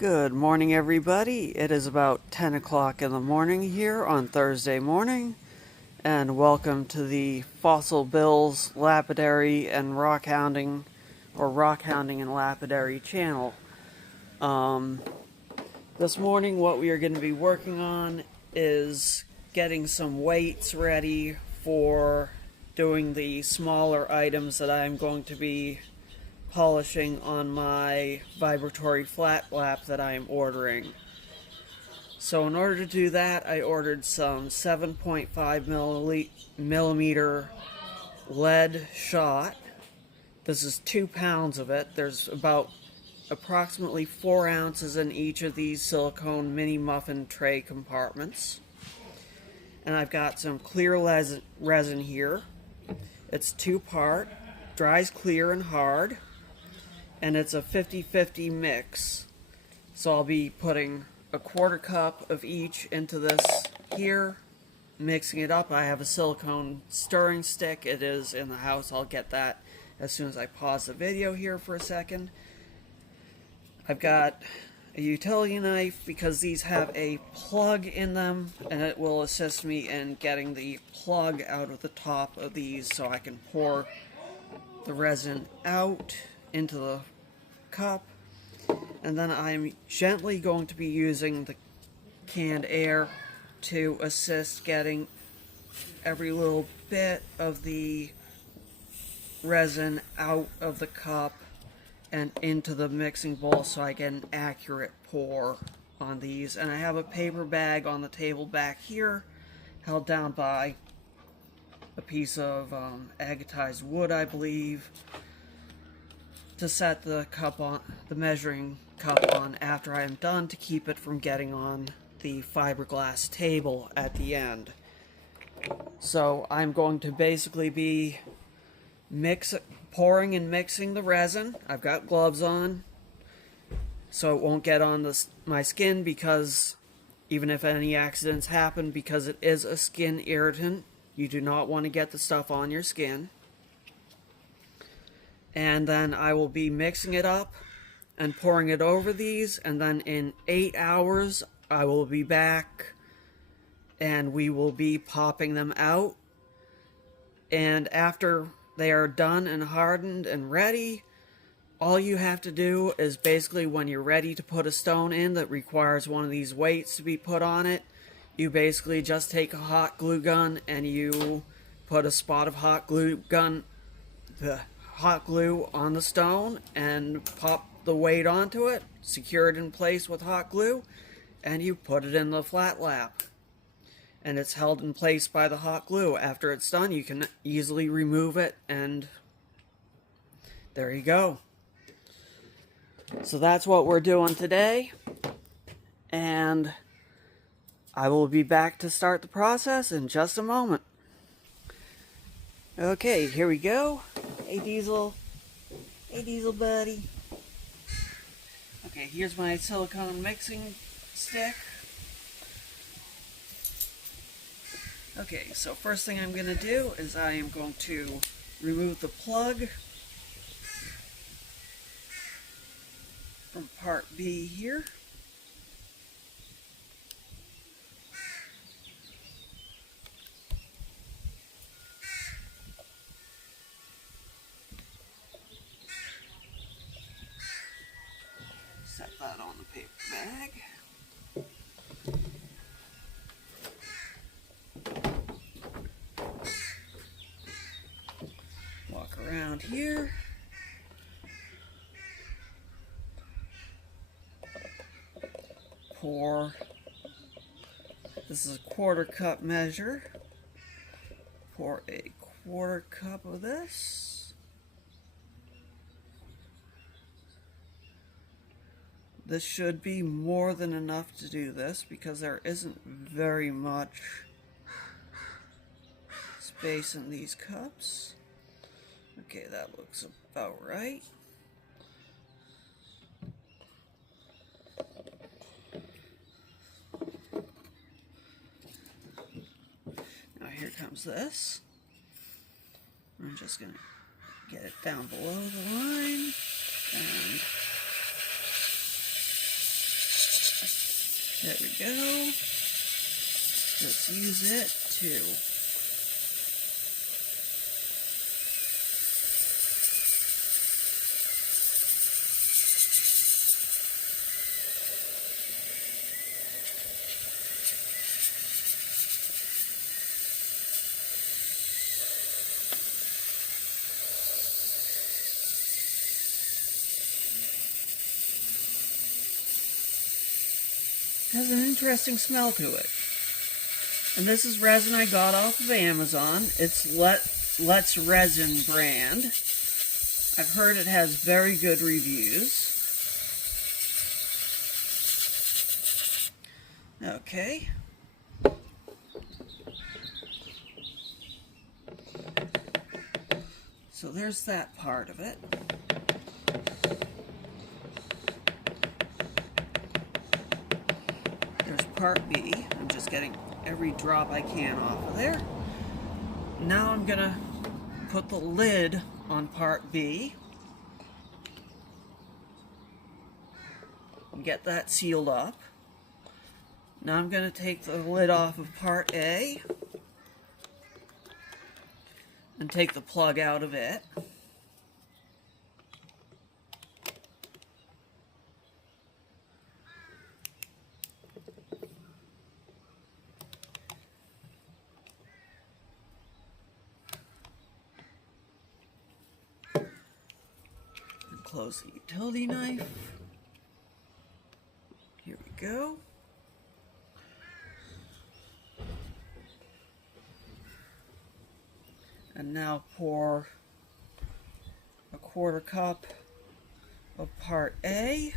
Good morning, everybody. It is about 10 o'clock in the morning here on Thursday morning, and welcome to the Fossil Bills Lapidary and Rock Hounding, or Rock Hounding and Lapidary channel. This morning, what we are going to be working on is getting some weights ready for doing the smaller items that I'm going to be polishing on my Vibratory Flat Lap that I am ordering. So in order to do that, I ordered some 7.5 millimeter lead shot. This is 2 pounds of it. There's about approximately 4 ounces in each of these silicone mini muffin tray compartments. And I've got some clear resin here. It's 2-part, dries clear and hard, and it's a 50-50 mix. So I'll be putting a 1/4 cup of each into this here, mixing it up. I have a silicone stirring stick. It is in the house. I'll get that as soon as I pause the video here for a second. I've got a utility knife because these have a plug in them, and it will assist me in getting the plug out of the top of these so I can pour the resin out into the cup. And then I'm gently going to be using the canned air to assist getting every little bit of the resin out of the cup and into the mixing bowl so I get an accurate pour on these. And I have a paper bag on the table back here held down by a piece of agatized wood, I believe, to set the cup on, the measuring cup on after I am done, to keep it from getting on the fiberglass table at the end. So I'm going to basically be pouring and mixing the resin. I've got gloves on so it won't get on my skin, because even if any accidents happen, because it is a skin irritant, you do not want to get the stuff on your skin. And then I will be mixing it up and pouring it over these, and then in 8 hours I will be back and we will be popping them out. And after they are done and hardened and ready, all you have to do is basically, when you're ready to put a stone in that requires one of these weights to be put on it, you basically just take a hot glue gun and you put a spot of hot glue on the stone and pop the weight onto it, secure it in place with hot glue, and you put it in the flat lap. And it's held in place by the hot glue. After it's done, you can easily remove it, and there you go. So that's what we're doing today, and I will be back to start the process in just a moment. Okay, here we go. Hey Diesel. Hey Diesel buddy. Okay, here's my silicone mixing stick. Okay, so first thing I'm going to do is I am going to remove the plug from part B here. Set that on the paper bag. Walk around here. Pour. This is a 1/4 cup measure. Pour a 1/4 cup of this. This should be more than enough to do this, because there isn't very much space in these cups. Okay, that looks about right. Now here comes this. I'm just going to get it down below the line and There we go. Let's use it too. Has an interesting smell to it. And this is resin I got off of Amazon. It's Let's Resin brand. I've heard it has very good reviews. Okay. So there's that part of it. There's part B. I'm just getting every drop I can off of there. Now I'm gonna put the lid on part B and get that sealed up. Now I'm gonna take the lid off of part A and take the plug out of it. Close the utility knife. Here we go. And now pour a 1/4 cup of part A.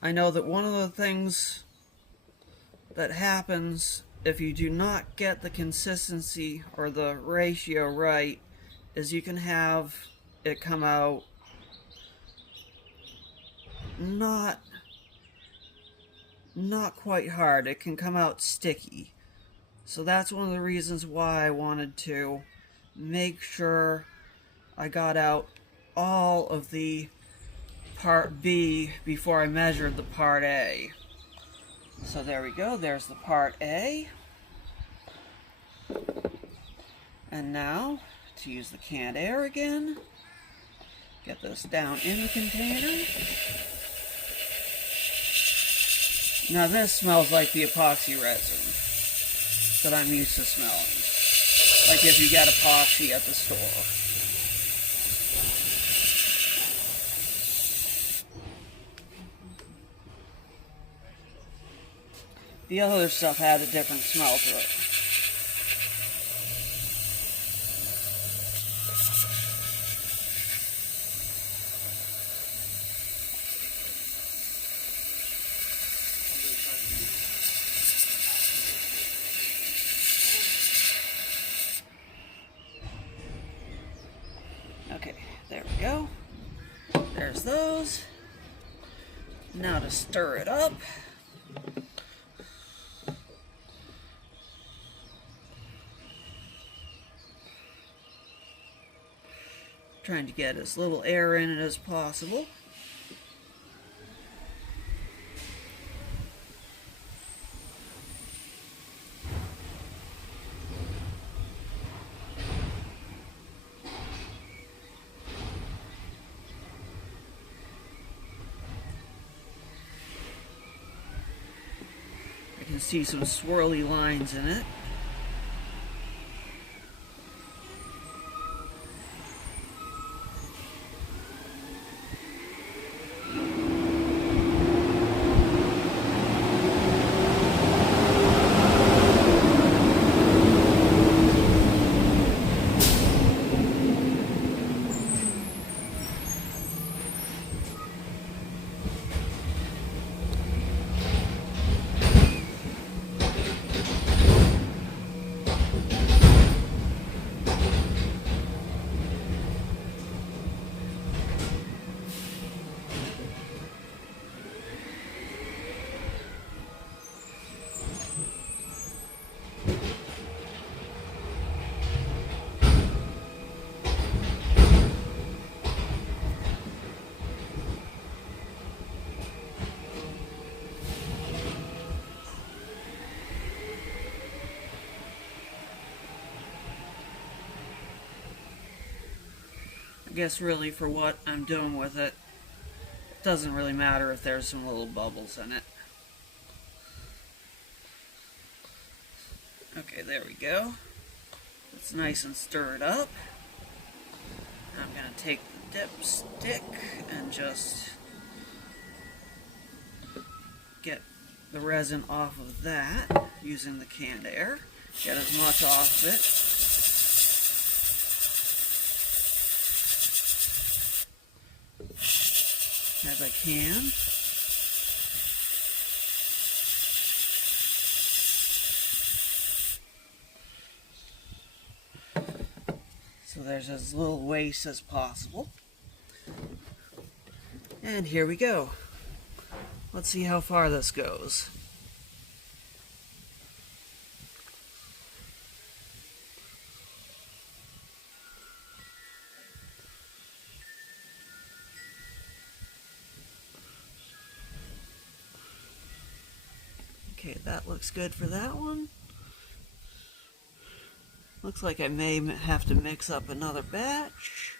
I know that one of the things that happens if you do not get the consistency or the ratio right is you can have it come out not quite hard. It can come out sticky. So that's one of the reasons why I wanted to make sure I got out all of the part B before I measured the part A. So there we go, there's the part A. And now, to use the canned air again, get this down in the container. Now this smells like the epoxy resin that I'm used to smelling. Like if you get epoxy at the store. The other stuff had a different smell to it. Okay, there we go. There's those. Now to stir it up. Trying to get as little air in it as possible. I can see some swirly lines in it. guess really for what I'm doing with it, it doesn't really matter if there's some little bubbles in it. Okay, there we go. It's nice and stirred up. I'm going to take the dipstick and just get the resin off of that using the canned air. Get as much off of it as I can. So there's as little waste as possible. And here we go. Let's see how far this goes. Okay, that looks good for that one. Looks like I may have to mix up another batch.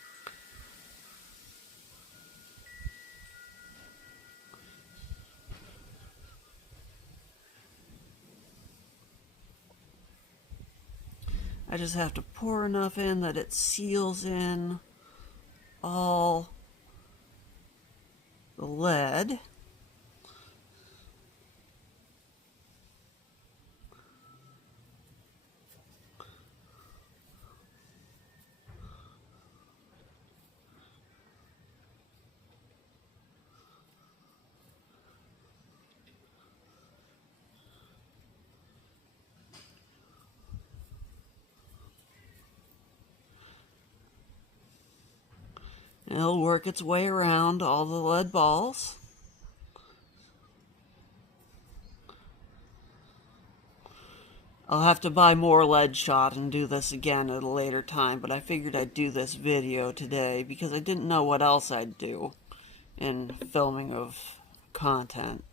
I just have to pour enough in that it seals in all the lead. It'll work its way around all the lead balls. I'll have to buy more lead shot and do this again at a later time, but I figured I'd do this video today because I didn't know what else I'd do in filming of content.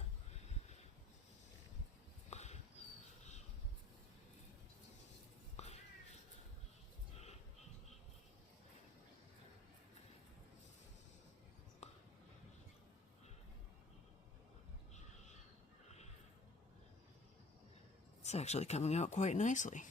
It's actually coming out quite nicely.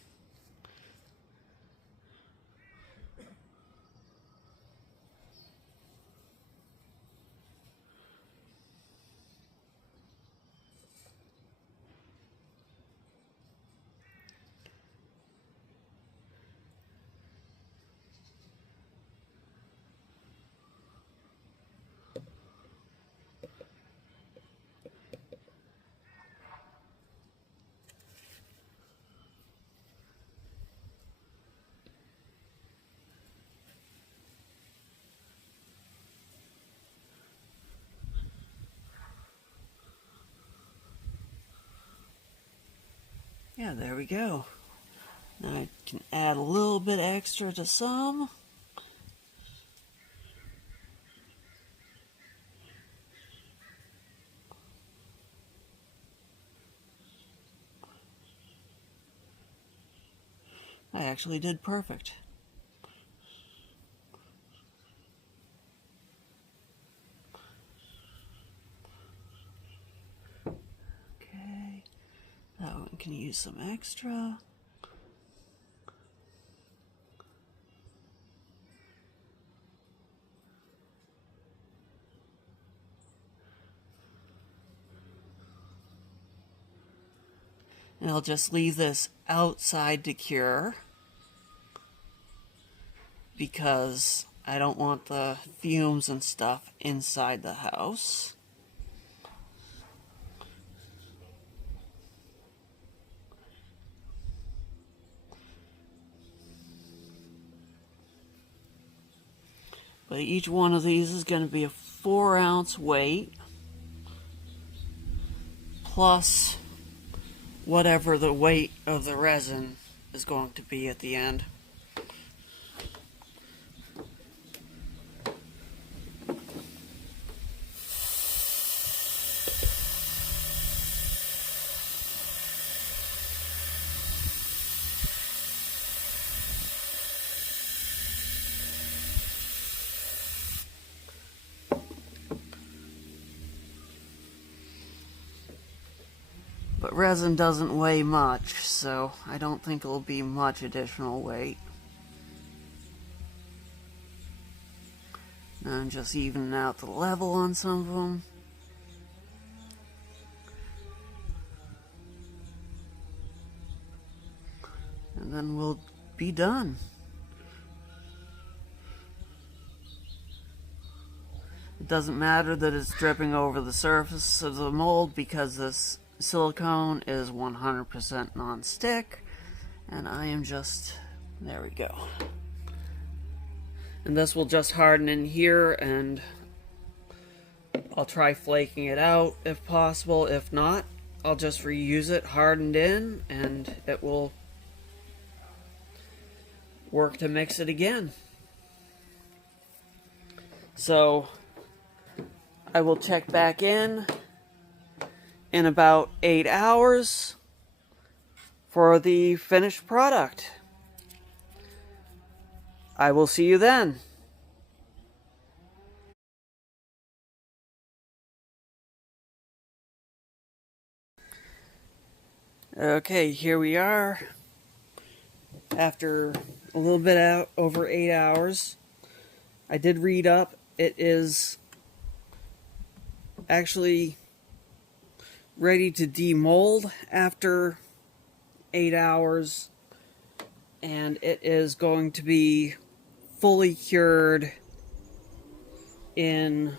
Yeah, there we go. Now I can add a little bit extra to some. I actually did perfect. Okay, that one can use some extra. And I'll just leave this outside to cure because I don't want the fumes and stuff inside the house. But each one of these is going to be a 4-ounce weight plus whatever the weight of the resin is going to be at the end. But resin doesn't weigh much, so I don't think it'll be much additional weight. Now I'm just evening out the level on some of them. And then we'll be done. It doesn't matter that it's dripping over the surface of the mold because this silicone is 100% non-stick, and I am just, there we go. And this will just harden in here, and I'll try flaking it out if possible. If not, I'll just reuse it hardened in, and it will work to mix it again. So I will check back in about 8 hours for the finished product. I will see you then. Okay, here we are. After a little bit out over 8 hours, I did read up. It is actually ready to demold after 8 hours, and it is going to be fully cured in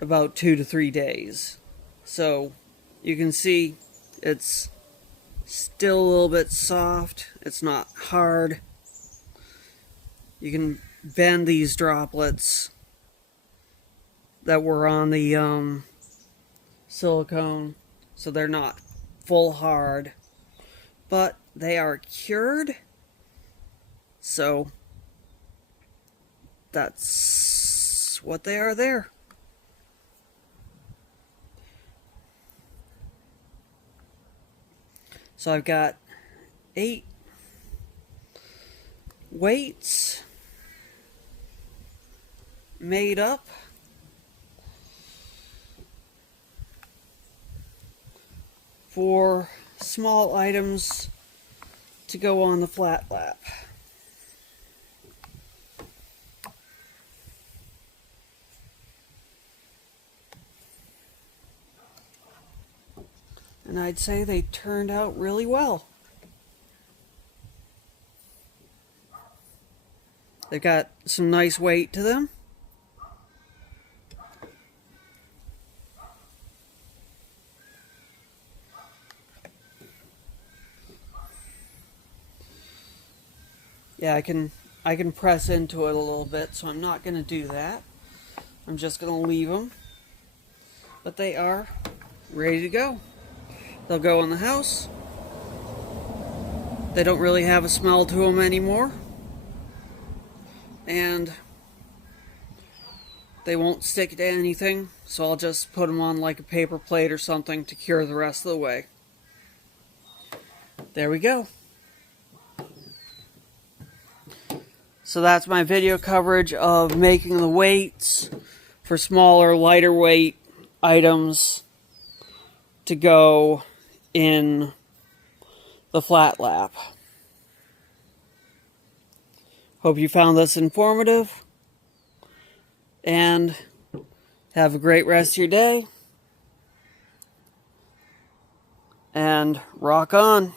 about 2 to 3 days. So you can see it's still a little bit soft. It's not hard. You can bend these droplets that were on the silicone so they're not full hard, but they are cured. So that's what they are there. So I've got 8 weights made up. For small items to go on the flat lap. And I'd say they turned out really well. They've got some nice weight to them. Yeah, I can press into it a little bit, so I'm not going to do that. I'm just going to leave them. But they are ready to go. They'll go in the house. They don't really have a smell to them anymore. And they won't stick to anything, so I'll just put them on like a paper plate or something to cure the rest of the way. There we go. So that's my video coverage of making the weights for smaller, lighter weight items to go in the flat lap. Hope you found this informative, and have a great rest of your day, and rock on.